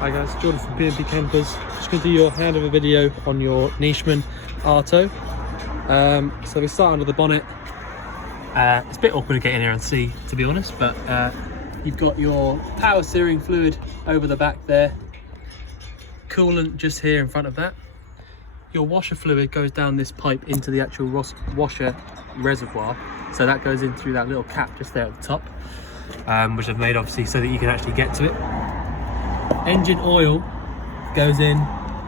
Hi guys, Jordan from B&B Campers. Just going to do your handover video on your Niesmann Arto. So we start under the bonnet. It's a bit awkward to get in here and see, to be honest, but you've got your power steering fluid over the back there, coolant just here in front of that. Your washer fluid goes down this pipe into the actual washer reservoir, so that goes in through that little cap just there at the top, which I've made obviously so that you can actually get to it. Engine oil goes in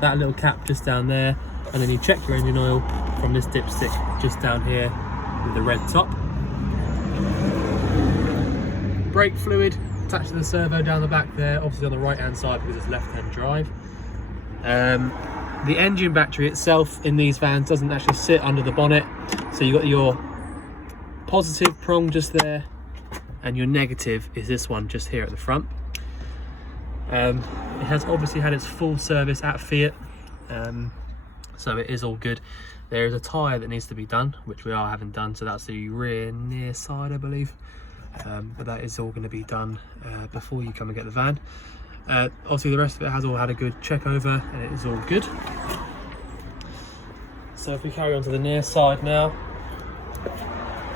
that little cap just down there, and then you check your engine oil from this dipstick just down here with the red top. Brake fluid attached to the servo down the back there, obviously on the right hand side because it's left hand drive. The engine battery itself in these vans doesn't actually sit under the bonnet, so you've got your positive prong just there and your negative is this one just here at the front. It has obviously had its full service at Fiat, so it is all good. There is a tyre that needs to be done, which we are having done, so that's the rear near side I believe, but that is all going to be done before you come and get the van. Obviously the rest of it has all had a good check over and it is all good. So if we carry on to the near side now,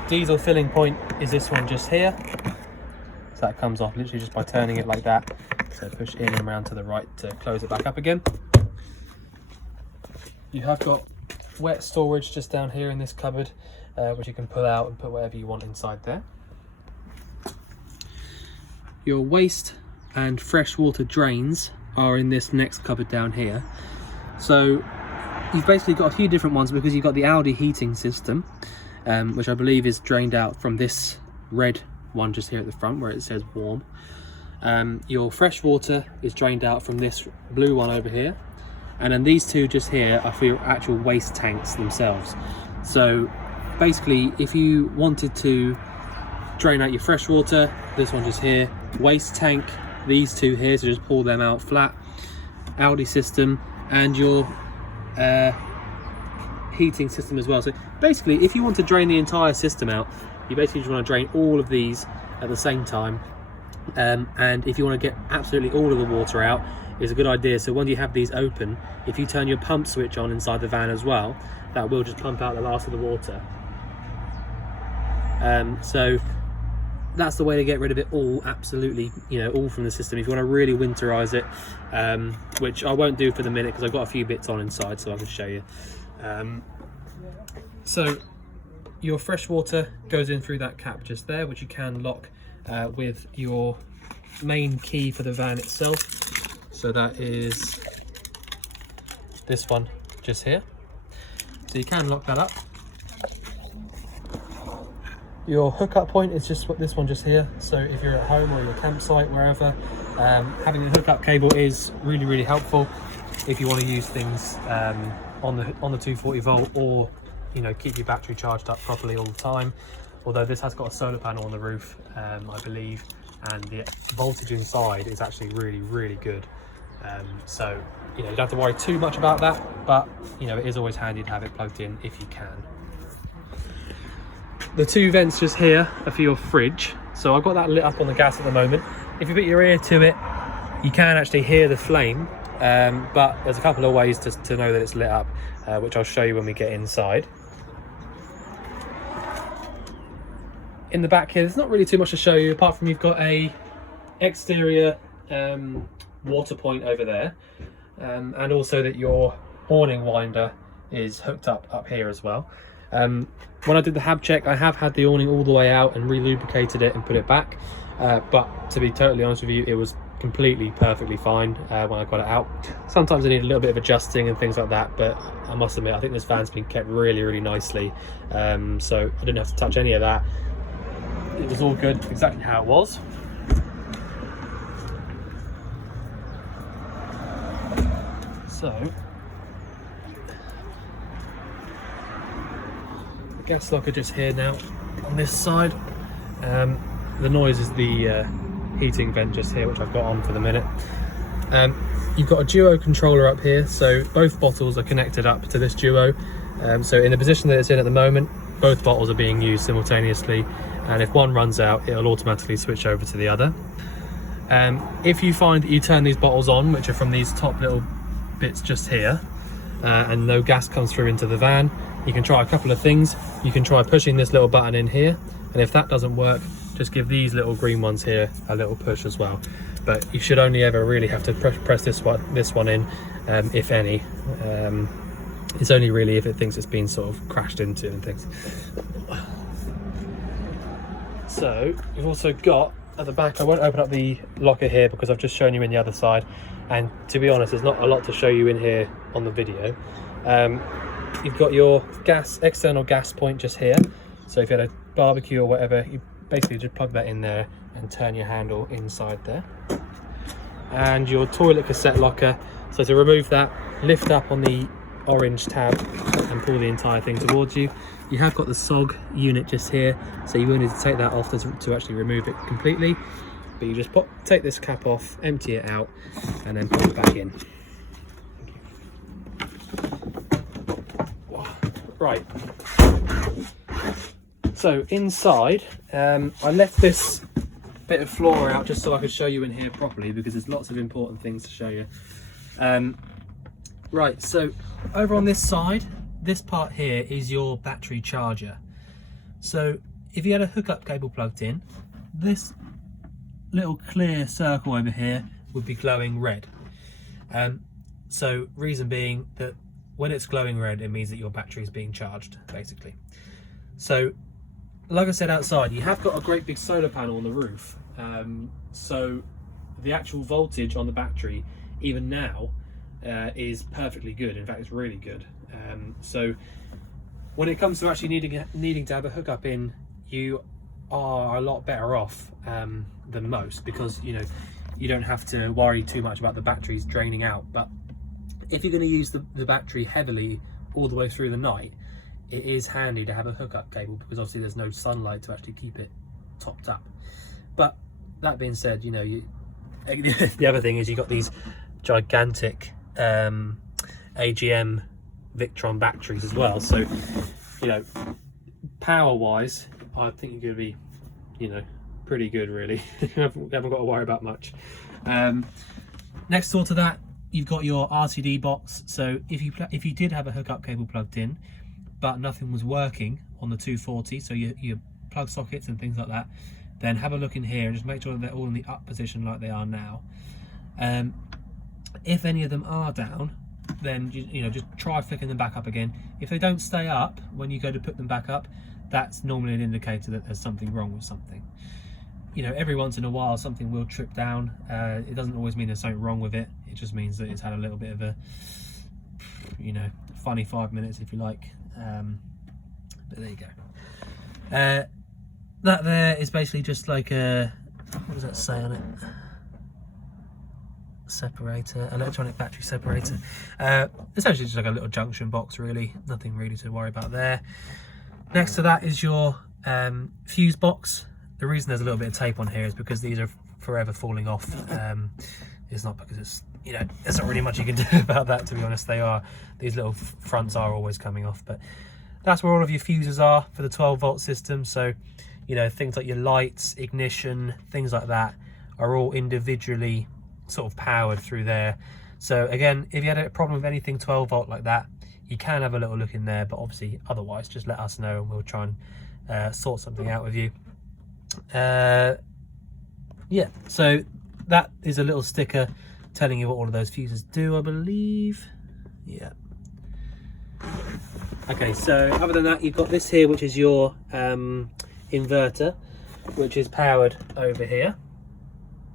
diesel filling point is this one just here, so that comes off literally just by turning it like that. So push in and around to the right to close it back up again. You have got wet storage just down here in this cupboard, which you can pull out and put whatever you want inside there. Your waste and freshwater drains are in this next cupboard down here. So you've basically got a few different ones because you've got the Audi heating system, which I believe is drained out from this red one just here at the front where it says warm. Your fresh water is drained out from this blue one over here, and then these two just here are for your actual waste tanks themselves. So basically if you wanted to drain out your fresh water, this one just here, waste tank, these two here, so just pull them out flat, Audi system, and your heating system as well. So basically if you want to drain the entire system out, you basically just want to drain all of these at the same time. And if you want to get absolutely all of the water out, is a good idea. So when you have these open, if you turn your pump switch on inside the van as well, that will just pump out the last of the water. So that's the way to get rid of it all, absolutely, you know, all from the system. If you want to really winterize it, which I won't do for the minute because I've got a few bits on inside so I can show you. So your fresh water goes in through that cap just there, which you can lock with your main key for the van itself. So that is this one just here, so you can lock that up. Your hookup point is just this one just here, so if you're at home or your campsite, wherever, having a hookup cable is really helpful if you want to use things on the 240 volt, or you know, keep your battery charged up properly all the time. Although this has got a solar panel on the roof, I believe, and the voltage inside is actually really good. So you know, you don't have to worry too much about that, but you know, it is always handy to have it plugged in if you can. The two vents just here are for your fridge, so I've got that lit up on the gas at the moment. If you put your ear to it, you can actually hear the flame, but there's a couple of ways to know that it's lit up, which I'll show you when we get inside. In the back here, there's not really too much to show you, apart from you've got a exterior water point over there, and also that your awning winder is hooked up here as well. When I did the hab check, I have had the awning all the way out and re-lubricated it and put it back, but to be totally honest with you, it was completely perfectly fine when I got it out. Sometimes I need a little bit of adjusting and things like that, but I must admit I think this van's been kept really nicely, so I didn't have to touch any of that. It was all good, exactly how it was. So the gas locker just here now on this side. The noise is the heating vent just here, which I've got on for the minute. You've got a duo controller up here, so both bottles are connected up to this duo. So in the position that it's in at the moment, both bottles are being used simultaneously, and if one runs out, it'll automatically switch over to the other. If you find that you turn these bottles on, which are from these top little bits just here, and no gas comes through into the van, you can try a couple of things. You can try pushing this little button in here, and if that doesn't work, just give these little green ones here a little push as well. But you should only ever really have to press this one in, if any. It's only really if it thinks it's been sort of crashed into and things. So you've also got at the back, I won't open up the locker here because I've just shown you in the other side, and to be honest, there's not a lot to show you in here on the video. You've got your external gas point just here, so if you had a barbecue or whatever, you basically just plug that in there and turn your handle inside there. And your toilet cassette locker, so to remove that, lift up on the orange tab and pull the entire thing towards you. You have got the SOG unit just here, so you will need to take that off to actually remove it completely, but you just take this cap off, empty it out, and then put it back in. Right, so inside, I left this bit of floor out just so I could show you in here properly, because there's lots of important things to show you. Right, so over on this side, this part here is your battery charger. So if you had a hookup cable plugged in, this little clear circle over here would be glowing red. So reason being that when it's glowing red, it means that your battery is being charged, basically. So like I said, outside you have got a great big solar panel on the roof, so the actual voltage on the battery even now is perfectly good. In fact, it's really good. So when it comes to actually needing to have a hookup in, you are a lot better off than most, because you don't have to worry too much about the batteries draining out. But if you're going to use the battery heavily all the way through the night, it is handy to have a hookup cable, because obviously there's no sunlight to actually keep it topped up. But that being said, the other thing is you've got these gigantic AGM Victron batteries as well, so power wise I think you're going to be pretty good, really. You haven't got to worry about much. Next door to that, you've got your RCD box. So if you did have a hookup cable plugged in but nothing was working on the 240, so your plug sockets and things like that, then have a look in here and just make sure that they're all in the up position like they are now. If any of them are down, then just try flicking them back up again. If they don't stay up when you go to put them back up, that's normally an indicator that there's something wrong with something. Every once in a while something will trip down. It doesn't always mean there's something wrong with it. It just means that it's had a little bit of a funny 5 minutes, if you like. But there you go. That there is basically just like a, what does that say on it? Separator, electronic battery separator. Essentially just like a little junction box, really. Nothing really to worry about there. Next to that is your fuse box. The reason there's a little bit of tape on here is because these are forever falling off. It's not because it's, there's not really much you can do about that, to be honest. These little fronts are always coming off, but that's where all of your fuses are for the 12-volt system. So things like your lights, ignition, things like that are all individually sort of powered through there. So again, if you had a problem with anything 12-volt like that, you can have a little look in there, but obviously otherwise just let us know and we'll try and sort something out with you. Yeah, so that is a little sticker telling you what all of those fuses do, I believe. Yeah. Okay, so other than that, you've got this here, which is your inverter, which is powered over here.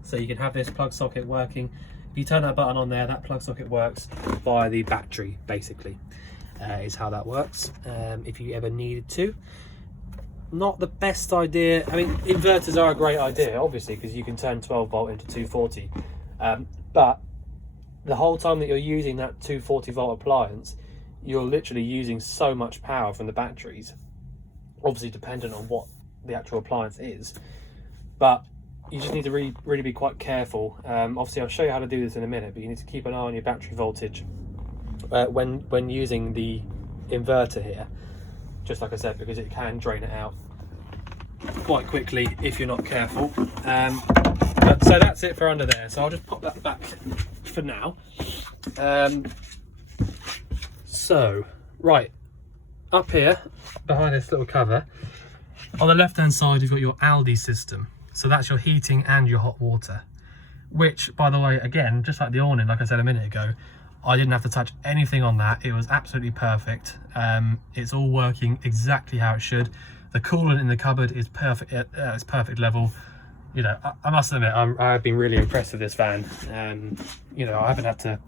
So you can have this plug socket working. If you turn that button on there, that plug socket works via the battery, basically, is how that works. If you ever needed to. Not the best idea. I mean, inverters are a great idea, obviously, because you can turn 12-volt into 240. But the whole time that you're using that 240-volt appliance, you're literally using so much power from the batteries, obviously dependent on what the actual appliance is. But you just need to really be quite careful. Obviously, I'll show you how to do this in a minute, but you need to keep an eye on your battery voltage when using the inverter here, just like I said, because it can drain it out quite quickly if you're not careful. But So that's it for under there. So I'll just pop that back for now. So, right, up here, behind this little cover, on the left-hand side, you've got your Aldi system. So that's your heating and your hot water, which, by the way, again, just like the awning, like I said a minute ago, I didn't have to touch anything on that. It was absolutely perfect. It's all working exactly how it should. The coolant in the cupboard is perfect at its perfect level. You know, I must admit, I've been really impressed with this van. You know, I haven't had to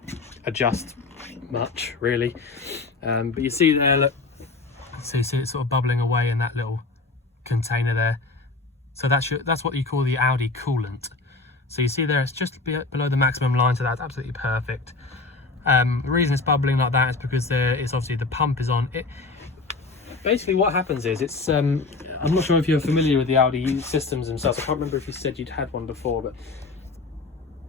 adjust much really. But you see there, look, so you see it sort of bubbling away in that little container there. So that's what you call the Audi coolant. So you see there, it's just below the maximum line, so that's absolutely perfect. The reason it's bubbling like that is because it's obviously the pump is on. Basically what happens is it's, I'm not sure if you're familiar with the Audi systems themselves. I can't remember if you said you'd had one before, but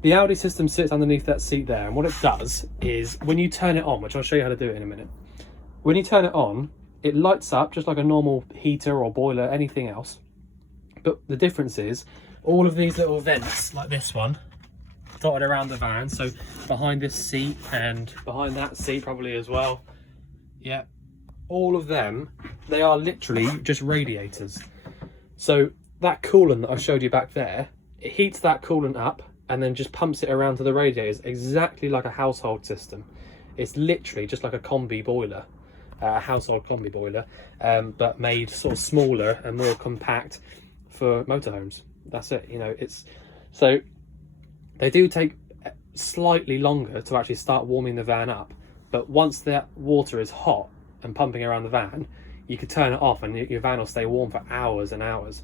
the Audi system sits underneath that seat there, and what it does is when you turn it on, which I'll show you how to do it in a minute, when you turn it on, it lights up just like a normal heater or boiler, anything else. But the difference is all of these little vents like this one dotted around the van, so behind this seat and behind that seat probably as well, yeah, all of them, they are literally just radiators. So that coolant that I showed you back there, it heats that coolant up and then just pumps it around to the radiators, exactly like a household system. It's literally just like a combi boiler, a household combi boiler, but made sort of smaller and more compact for motorhomes. That's it, you know. It's so they do take slightly longer to actually start warming the van up, but once that water is hot and pumping around the van, you could turn it off and your van will stay warm for hours and hours.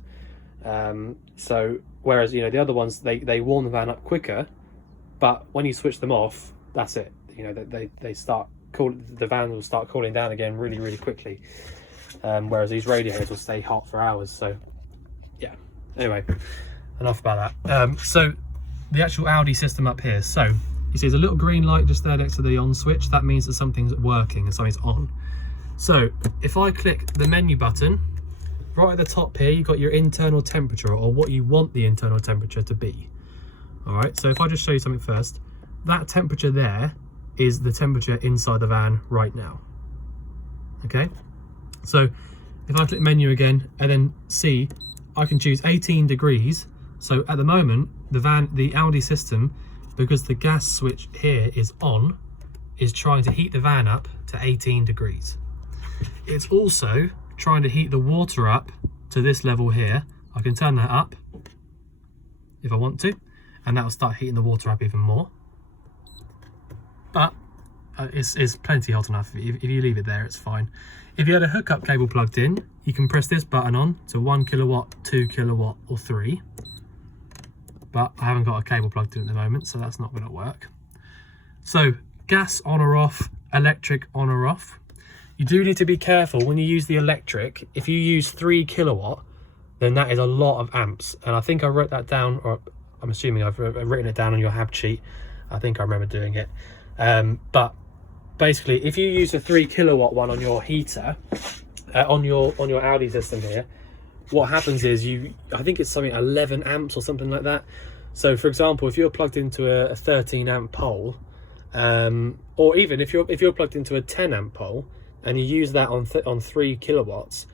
So whereas, you know, the other ones, they warm the van up quicker, but when you switch them off, that's it, you know, they start the van will start cooling down again really quickly, whereas these radiators will stay hot for hours. So yeah, anyway, enough about that. So the actual Audi system up here, so you see there's a little green light just there next to the on switch. That means that something's working and something's on. So if I click the menu button, right at the top here, you've got your internal temperature, or what you want the internal temperature to be. All right, so if I just show you something first, that temperature there is the temperature inside the van right now. Okay, so if I click menu again and then see, I can choose 18 degrees. So at the moment, the Audi system, because the gas switch here is on, is trying to heat the van up to 18 degrees. It's also trying to heat the water up to this level here. I can turn that up if I want to, and that will start heating the water up even more. But it's plenty hot enough. If you leave it there, it's fine. If you had a hookup cable plugged in, you can press this button on to 1 kilowatt, 2 kilowatt, or 3. But I haven't got a cable plugged in at the moment, so that's not going to work. So gas on or off, electric on or off. You do need to be careful when you use the electric. If you use 3 kilowatt, then that is a lot of amps. And I think I wrote that down, or I'm assuming I've written it down on your hab sheet. I think I remember doing it. But basically, if you use a 3 kilowatt one on your heater, on your Audi system here, what happens is I think it's something 11 amps or something like that. So for example, if you're plugged into a 13 amp pole, or even if you're plugged into a 10 amp pole and you use that on 3 kilowatts,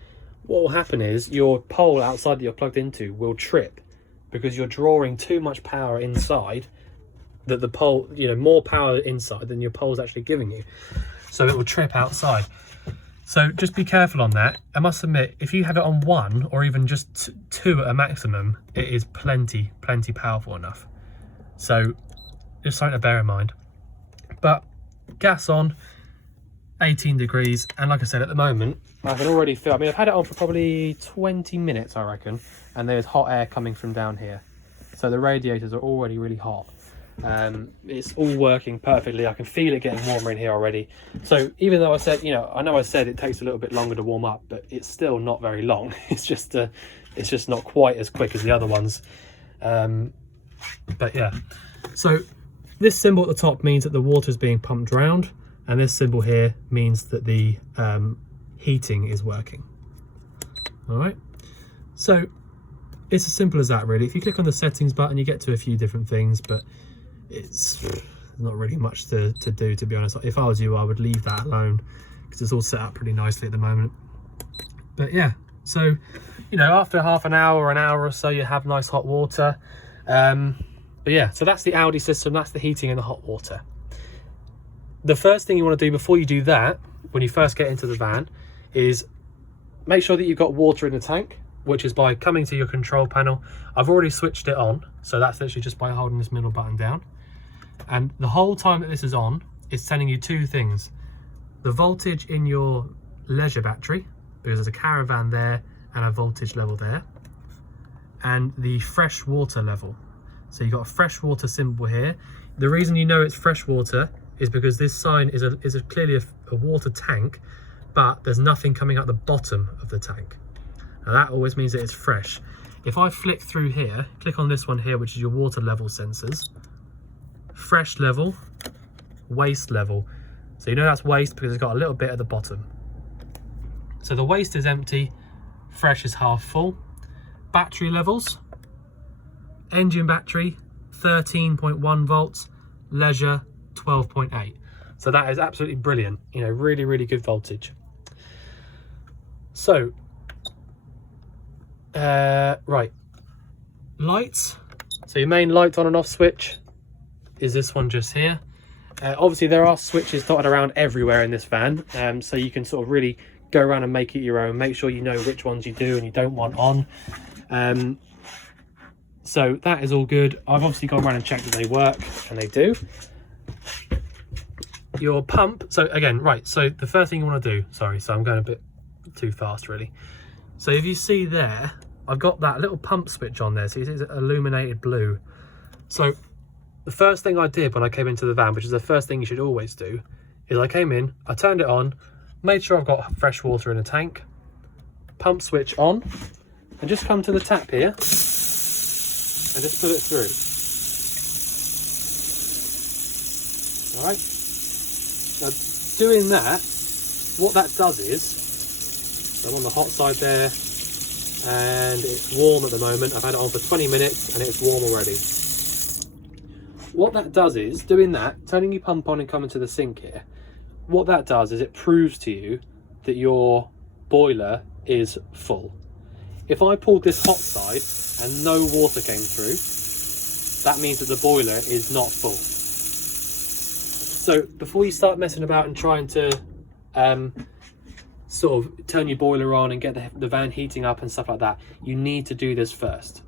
what will happen is your pole outside that you're plugged into will trip, because you're drawing too much power inside, that the pole, you know, more power inside than your pole's actually giving you, so it will trip outside. So just be careful on that. I must admit, if you have it on 1 or even just 2 at a maximum, it is plenty powerful enough. So just something to bear in mind. But gas on, 18 degrees, and like I said, at the moment I can already feel, I mean, I've had it on for probably 20 minutes I reckon, and there's hot air coming from down here, so the radiators are already really hot. It's all working perfectly. I can feel it getting warmer in here already. So even though I said, you know, I know I said it takes a little bit longer to warm up, but it's still not very long. It's just not quite as quick as the other ones. But yeah, so this symbol at the top means that the water is being pumped round, and this symbol here means that the heating is working. All right, so it's as simple as that really. If you click on the settings button, you get to a few different things, but it's not really much to do, to be honest. If I was you, I would leave that alone because it's all set up pretty nicely at the moment. But yeah, so you know, after half an hour or an hour or so, you have nice hot water. But yeah, so that's the Audi system, that's the heating and the hot water. The first thing you want to do before you do that, when you first get into the van, is make sure that you've got water in the tank, which is by coming to your control panel. I've already switched it on, so that's literally just by holding this middle button down. And the whole time that this is on, it's telling you two things. The voltage in your leisure battery, because there's a caravan there and a voltage level there, and the fresh water level. So you've got a fresh water symbol here. The reason you know it's fresh water is because this sign is clearly a water tank, but there's nothing coming out the bottom of the tank. Now that always means that it's fresh. If I flick through here, click on this one here, which is your water level sensors. Fresh level, waste level. So you know that's waste because it's got a little bit at the bottom. So the waste is empty, fresh is half full. Battery levels, engine battery 13.1 volts, leisure 12.8. So that is absolutely brilliant, you know, really, really good voltage. So, right, lights. So your main light on and off switch is this one just here. Obviously there are switches dotted around everywhere in this van, so you can sort of really go around and make it your own. Make sure you know which ones you do and you don't want on. So that is all good. I've obviously gone around and checked that they work, and they do. Your pump, so again, right, so the first thing you want to do, sorry, so I'm going a bit too fast really. So if you see there, I've got that little pump switch on there, so it's illuminated blue. So the first thing I did when I came into the van, which is the first thing you should always do, is I came in, I turned it on, made sure I've got fresh water in the tank, pump switch on, and just come to the tap here, and just put it through. All right. Now, doing that, what that does is, I'm on the hot side there, and it's warm at the moment. I've had it on for 20 minutes, and it's warm already. What that does is, doing that, turning your pump on and coming to the sink here, what that does is it proves to you that your boiler is full. If I pulled this hot side and no water came through, that means that the boiler is not full. So before you start messing about and trying to sort of turn your boiler on and get the van heating up and stuff like that, you need to do this first.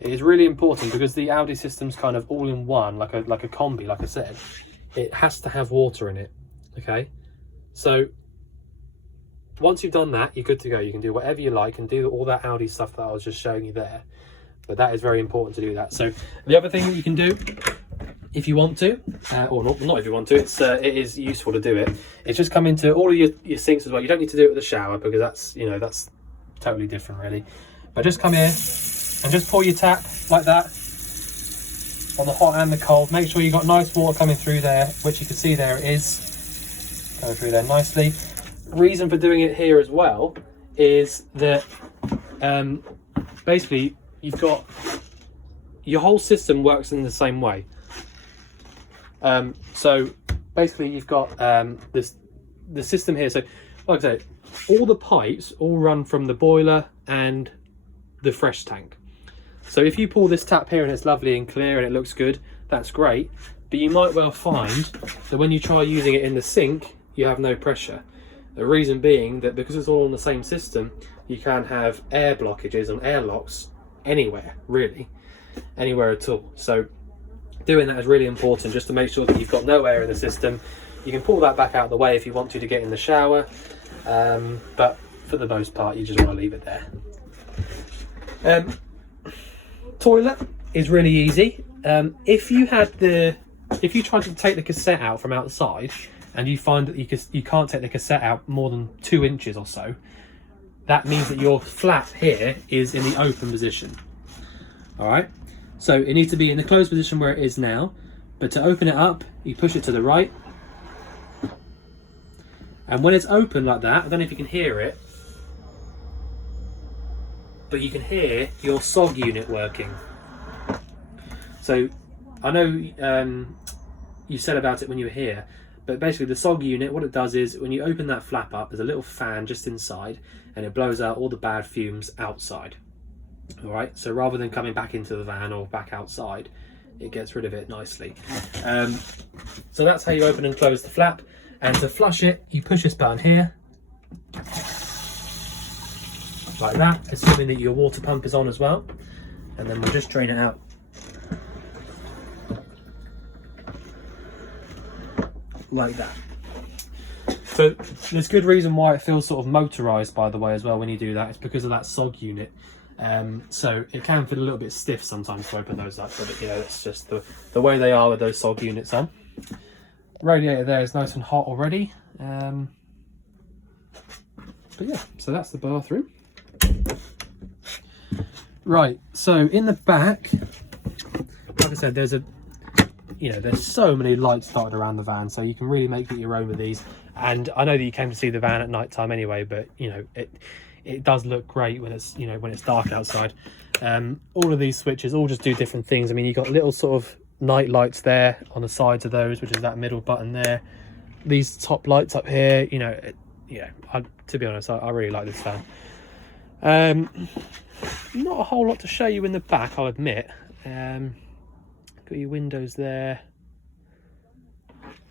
It is really important because the Audi system's kind of all in one, like a combi, like I said. It has to have water in it, okay? So once you've done that, you're good to go. You can do whatever you like and do all that Audi stuff that I was just showing you there. But that is very important to do that. So the other thing that you can do, if you want to, or not if you want to, it is useful to do it. It's just come into all of your sinks as well. You don't need to do it with the shower because that's, you know, that's totally different really. But just come here and just pour your tap like that on the hot and the cold. Make sure you've got nice water coming through there, which you can see there it is going through there nicely. Reason for doing it here as well is that basically you've got your whole system works in the same way. So basically you've got the system here. So like I said, all the pipes all run from the boiler and the fresh tank. So if you pull this tap here and it's lovely and clear and it looks good, that's great. But you might well find that when you try using it in the sink, you have no pressure. The reason being that because it's all on the same system, you can have air blockages and air locks anywhere, really, anywhere at all. So doing that is really important, just to make sure that you've got no air in the system. You can pull that back out of the way if you want to get in the shower, but for the most part, you just want to leave it there. Toilet is really easy. If you tried to take the cassette out from outside and you find that you can't take the cassette out more than 2 inches or so, that means that your flap here is in the open position. All right, so it needs to be in the closed position where it is now, but to open it up, you push it to the right, and when it's open like that, I don't know if you can hear it, but you can hear your SOG unit working. So I know you said about it when you were here, but basically the SOG unit, what it does is when you open that flap up, there's a little fan just inside and it blows out all the bad fumes outside. All right, so rather than coming back into the van or back outside, it gets rid of it nicely. So that's how you open and close the flap. And to flush it, you push this button here, like that, assuming that your water pump is on as well. And then we'll just drain it out. Like that. So there's good reason why it feels sort of motorized, by the way, as well when you do that. It's because of that SOG unit. So it can feel a little bit stiff sometimes to open those up, but you know, it's just the way they are with those SOG units on. Radiator there is nice and hot already. But yeah, so that's the bathroom. Right, so in the back, like I said, there's so many lights dotted around the van, so you can really make it your own with these. And I know that you came to see the van at night time anyway, but you know, it does look great when it's, you know, when it's dark outside. All of these switches all just do different things. I mean, you've got little sort of night lights there on the sides of those, which is that middle button there. These top lights up here, you know, to be honest, I really like this van. Not a whole lot to show you in the back, I'll admit. Got your windows there.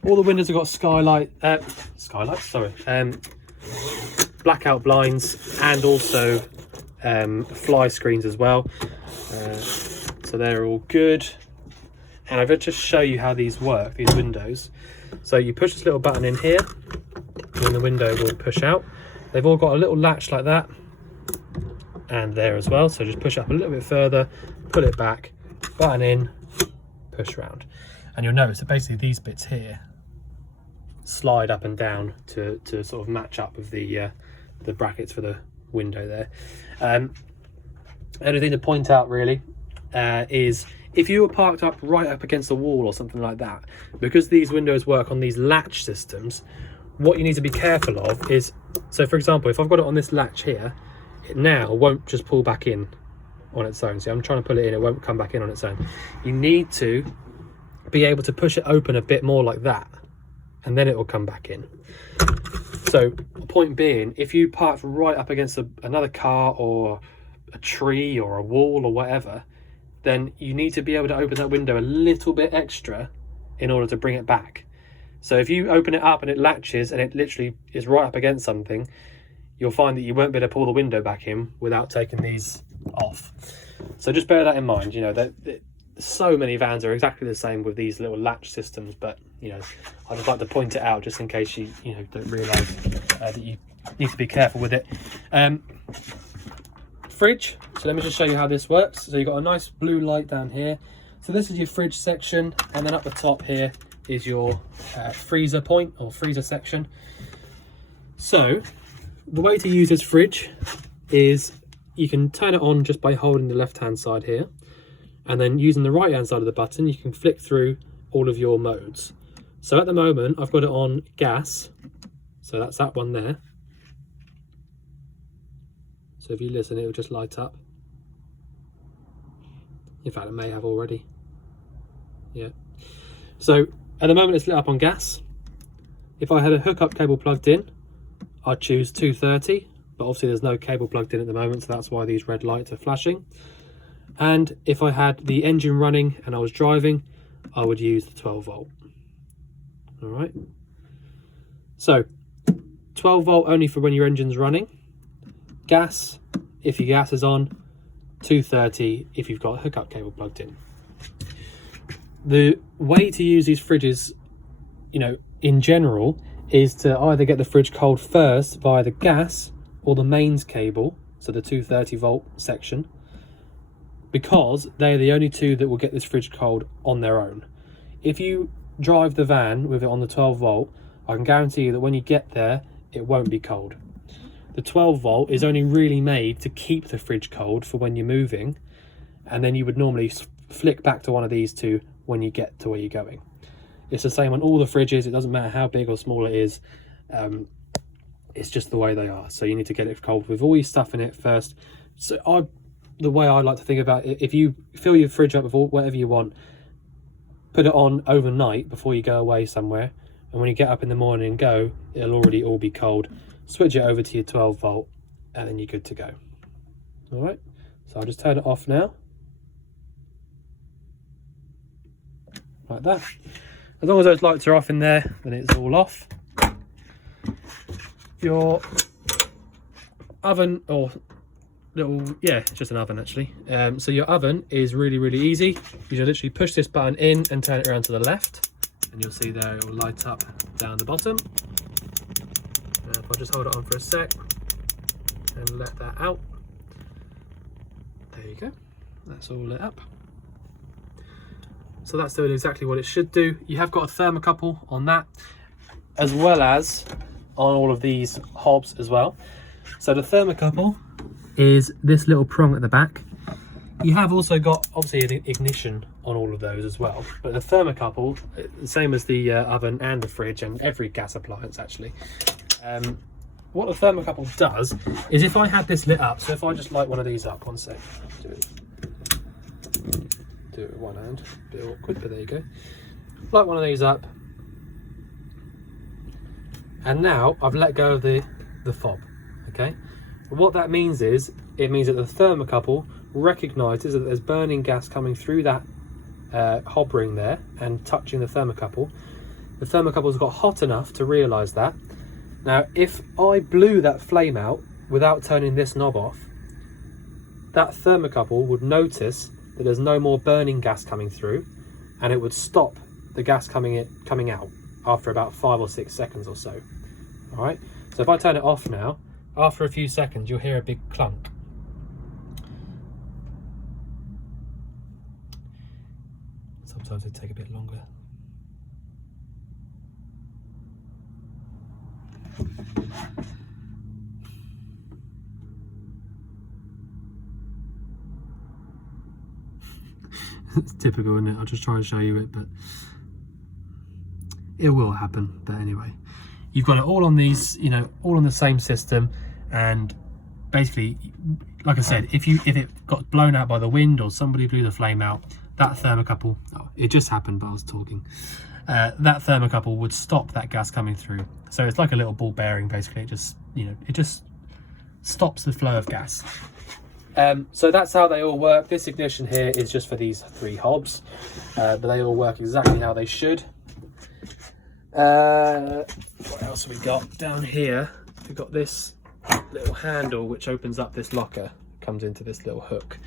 All the windows have got blackout blinds, and also fly screens as well. So they're all good. And I've got to just show you how these work, these windows. So you push this little button in here, and the window will push out. They've all got a little latch like that, and there as well. So just push up a little bit further, pull it back, button in, push around. And you'll notice that basically these bits here slide up and down to sort of match up with the brackets for the window there. Only thing to point out really is if you were parked up right up against the wall or something like that, because these windows work on these latch systems, what you need to be careful of is, so for example, if I've got it on this latch here, it now won't just pull back in on its own. See, I'm trying to pull it in, it won't come back in on its own. You need to be able to push it open a bit more like that, and then it will come back in. So the point being, if you parked right up against another car or a tree or a wall or whatever, then you need to be able to open that window a little bit extra in order to bring it back. So if you open it up and it latches and it literally is right up against something, you'll find that you won't be able to pull the window back in without taking these off. So just bear that in mind. You know, that so many vans are exactly the same with these little latch systems, but you know, I just like to point it out just in case you don't realise that you need to be careful with it. Fridge. So let me just show you how this works. So you've got a nice blue light down here. So this is your fridge section, and then up the top here is your freezer point or freezer section. So the way to use this fridge is you can turn it on just by holding the left hand side here, and then using the right hand side of the button you can flick through all of your modes. So at the moment I've got it on gas, so that's that one there. So if you listen, it will just light up. In fact, it may have already. Yeah. So at the moment it's lit up on gas. If I had a hookup cable plugged in, I'd choose 230, but obviously there's no cable plugged in at the moment, so that's why these red lights are flashing. And if I had the engine running and I was driving, I would use the 12 volt. All right. So 12 volt only for when your engine's running. Gas, if your gas is on. 230 if you've got a hookup cable plugged in. The way to use these fridges, you know, in general, is to either get the fridge cold first via the gas or the mains cable, so the 230 volt section, because they're the only two that will get this fridge cold on their own. If you drive the van with it on the 12 volt, I can guarantee you that when you get there, it won't be cold. The 12 volt is only really made to keep the fridge cold for when you're moving, and then you would normally flick back to one of these two when you get to where you're going. It's the same on all the fridges. It doesn't matter how big or small it is. It's just the way they are. So you need to get it cold with all your stuff in it first So the way I like to think about it, if you fill your fridge up with whatever you want, put it on overnight before you go away somewhere, and when you get up in the morning and go, it'll already all be cold. Switch it over to your 12 volt and then you're good to go. All right, so I'll just turn it off now, like that. As long as those lights are off in there, then it's all off. Your oven, or little, yeah, it's just an oven actually. So your oven is really, really easy. You just literally push this button in and turn it around to the left, and you'll see there it will light up down the bottom. If I just hold it on for a sec and let that out, there you go, that's all lit up. So that's doing exactly what it should do. You have got a thermocouple on that, as well as on all of these hobs as well. So the thermocouple is this little prong at the back. You have also got obviously an ignition on all of those as well, but the thermocouple, the same as the oven and the fridge and every gas appliance actually. What the thermocouple does is, if I had this lit up, so if I just light one of these up, one sec, do it with one hand, a bit awkward, but there you go. Light one of these up, and now I've let go of the fob. Okay, what that means is, it means that the thermocouple recognises that there's burning gas coming through that hob ring there and touching the thermocouple. The thermocouple's got hot enough to realise that. Now, if I blew that flame out without turning this knob off, that thermocouple would notice that there's no more burning gas coming through, and it would stop the gas coming out after about 5 or 6 seconds or so. All right, so if I turn it off now, after a few seconds you'll hear a big clunk. Sometimes they take a bit longer. It's typical, isn't it? I'll just try and show you it, but it will happen. But anyway, you've got it all on these, you know, all on the same system, and basically, like I said, if it got blown out by the wind or somebody blew the flame out, that thermocouple, oh, it just happened, but I was talking. That thermocouple would stop that gas coming through. So it's like a little ball bearing, basically. It just, you know, it just stops the flow of gas. So that's how they all work. This ignition here is just for these 3 hobs, but they all work exactly how they should. What else have we got down here? We've got this little handle which opens up this locker, comes into this little hook.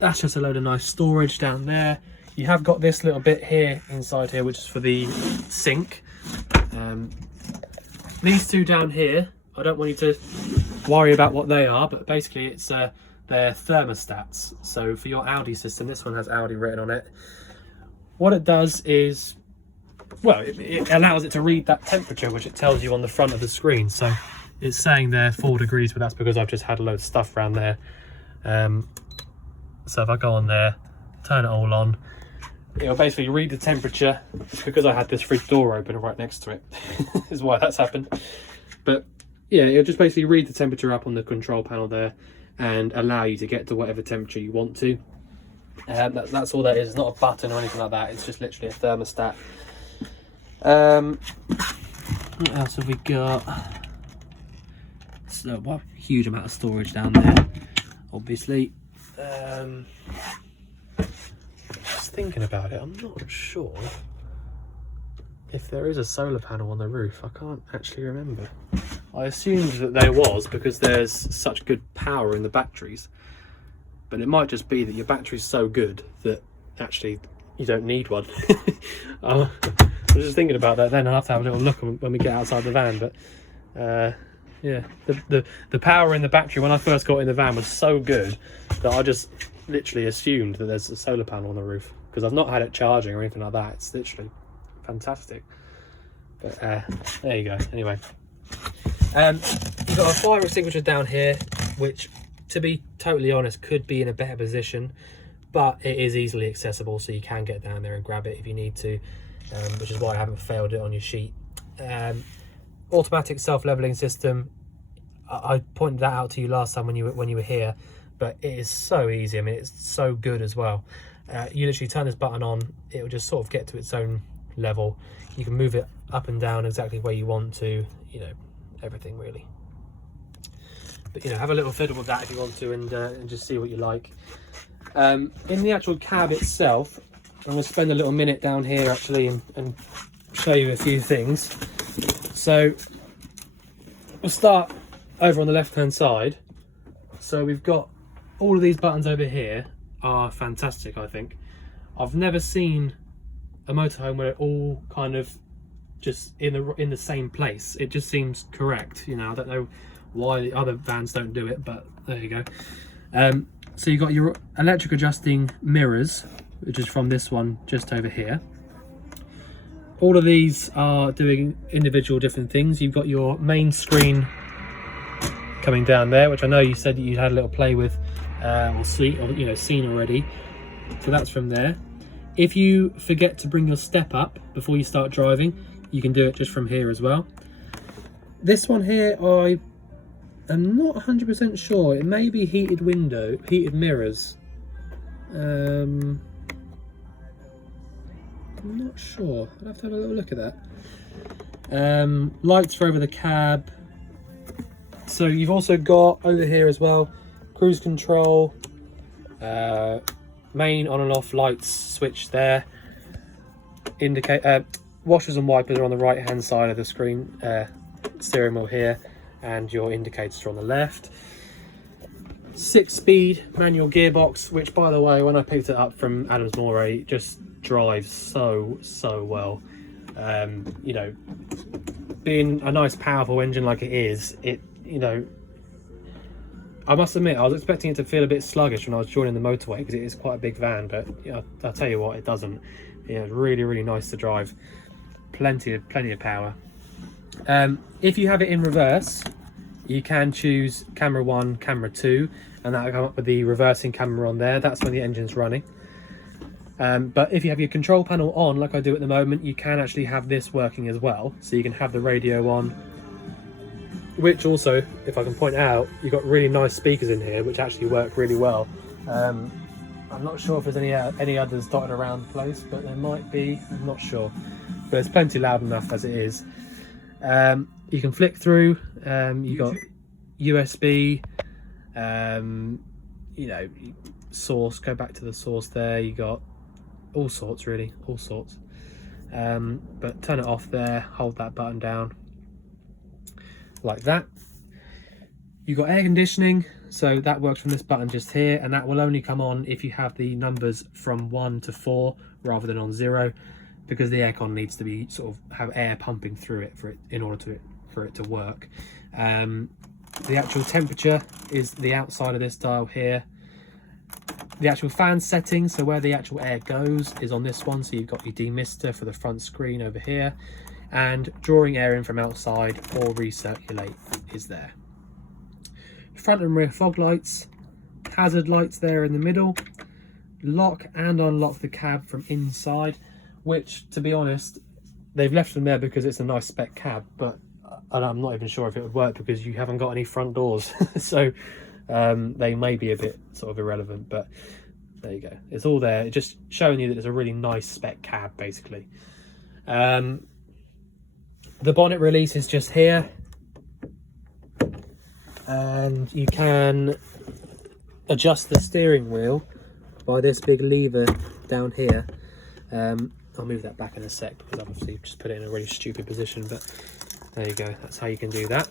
That's just a load of nice storage down there. You have got this little bit here inside here, which is for the sink. These 2 down here, I don't want you to worry about what they are, but basically it's their thermostats. So for your Audi system, this one has Audi written on it. What it does is, well, it allows it to read that temperature, which it tells you on the front of the screen. So it's saying there 4 degrees, but that's because I've just had a load of stuff around there. So if I go on there, turn it all on, it'll basically read the temperature. It's because I had this fridge door open right next to it is why that's happened. But yeah, it'll just basically read the temperature up on the control panel there and allow you to get to whatever temperature you want to. That's all that is. It's not a button or anything like that. It's just literally a thermostat. What else have we got? So, well, huge amount of storage down there, obviously. Just thinking about it, I'm not sure if there is a solar panel on the roof. I can't actually remember. I assumed that there was because there's such good power in the batteries, but it might just be that your battery's so good that actually you don't need one. I was just thinking about that then. I'll have to have a little look when we get outside the van, but yeah, the power in the battery when I first got in the van was so good that I just literally assumed that there's a solar panel on the roof, because I've not had it charging or anything like that. It's literally fantastic. But there you go. Anyway, you've got a fire extinguisher down here, which, to be totally honest, could be in a better position, but it is easily accessible, so you can get down there and grab it if you need to, which is why I haven't failed it on your sheet. Automatic self-leveling system. I pointed that out to you last time when you were here, but it is so easy. I mean, it's so good as well. You literally turn this button on, it will just sort of get to its own level. You can move it up and down exactly where you want to, you know, everything really. But you know, have a little fiddle with that if you want to, and just see what you like. In the actual cab itself, I'm going to spend a little minute down here actually and show you a few things. So we'll start over on the left hand side. So we've got all of these buttons over here are fantastic, I think. I've never seen a motorhome where it all kind of just in the same place. It just seems correct, you know. I don't know why the other vans don't do it, but there you go. So you've got your electric adjusting mirrors, which is from this one just over here. All of these are doing individual different things. You've got your main screen coming down there, which I know you said that you had a little play with, or seen already. So that's from there. If you forget to bring your step up before you start driving, you can do it just from here as well. This one here, I am not 100% sure. It may be heated mirrors. I'm not sure. I'll have to have a little look at that. Lights for over the cab. So you've also got over here as well, cruise control, main on and off lights switch there. Indicate washers and wipers are on the right hand side of the screen, steering wheel here, and your indicators are on the left. 6-speed manual gearbox, which by the way, when I picked it up from Adams Moray, just drives so well. You know, being a nice powerful engine like it is, you know, I must admit I was expecting it to feel a bit sluggish when I was joining the motorway, because it is quite a big van, but you know, I'll tell you what, it doesn't. You know, it's really nice to drive. Plenty of power. If you have it in reverse, you can choose camera 1, camera 2, and that'll come up with the reversing camera on there. That's when the engine's running. But if you have your control panel on, like I do at the moment, you can actually have this working as well. So you can have the radio on, which also, if I can point out, you've got really nice speakers in here, which actually work really well. I'm not sure if there's any others dotted around the place, but there might be, I'm not sure. But it's plenty loud enough as it is. You can flick through, you've got USB, you know, source, go back to the source there, you got all sorts really, all sorts. But turn it off there, hold that button down like that. You've got air conditioning, so that works from this button just here, and that will only come on if you have the numbers from 1 to 4 rather than on 0, because the aircon needs to be sort of have air pumping through it in order for it to work. The actual temperature is the outside of this dial here. The actual fan settings, so where the actual air goes, is on this one. So you've got your demister for the front screen over here, and drawing air in from outside or recirculate is there. Front and rear fog lights, hazard lights there in the middle, lock and unlock the cab from inside, which, to be honest, they've left them there because it's a nice spec cab, but I'm not even sure if it would work because you haven't got any front doors. So they may be a bit sort of irrelevant, but there you go, it's all there. It's just showing you that it's a really nice spec cab basically. The bonnet release is just here, and you can adjust the steering wheel by this big lever down here. I'll move that back in a sec because I've obviously just put it in a really stupid position, but there you go, that's how you can do that.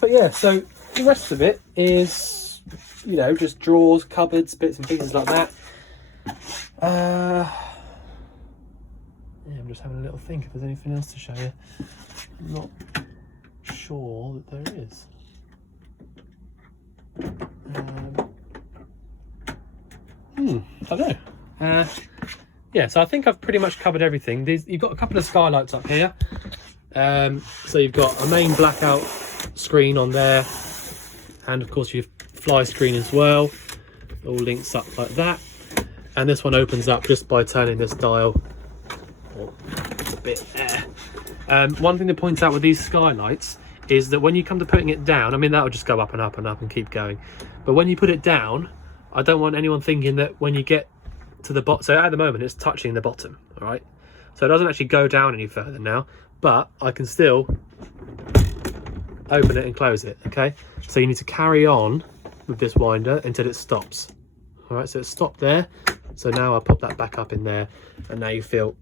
But yeah, so the rest of it is, you know, just drawers, cupboards, bits and pieces like that. Yeah, I'm just having a little think if there's anything else to show you. I'm not sure that there is. I don't know. Yeah, so I think I've pretty much covered everything. You've got a couple of skylights up here. So you've got a main blackout screen on there, and of course your fly screen as well. All links up like that. And this one opens up just by turning this dial a bit there. One thing to point out with these skylights is that when you come to putting it down, I mean, that'll just go up and up and up and keep going. But when you put it down, I don't want anyone thinking that when you get to the bottom, so at the moment it's touching the bottom, all right? So it doesn't actually go down any further now, but I can still open it and close it, okay? So you need to carry on with this winder until it stops. All right, so it's stopped there. So now I'll pop that back up in there, and now you feel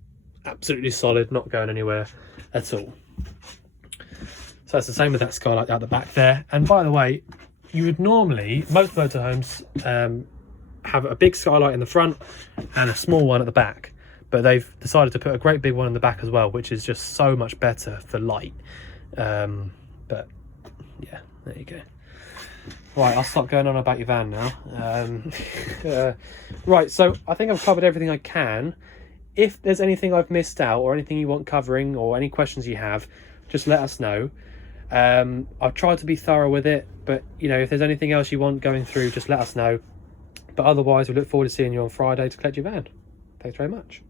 absolutely solid, not going anywhere at all. So that's the same with that skylight out the back there. And by the way, you would normally, most motorhomes have a big skylight in the front and a small one at the back, but they've decided to put a great big one in the back as well, which is just so much better for light. But yeah, there you go. Right, I'll stop going on about your van now. Right, so I think I've covered everything I can. If there's anything I've missed out or anything you want covering or any questions you have, just let us know. I've tried to be thorough with it, but you know, if there's anything else you want going through, just let us know. But otherwise, we look forward to seeing you on Friday to collect your van. Thanks very much.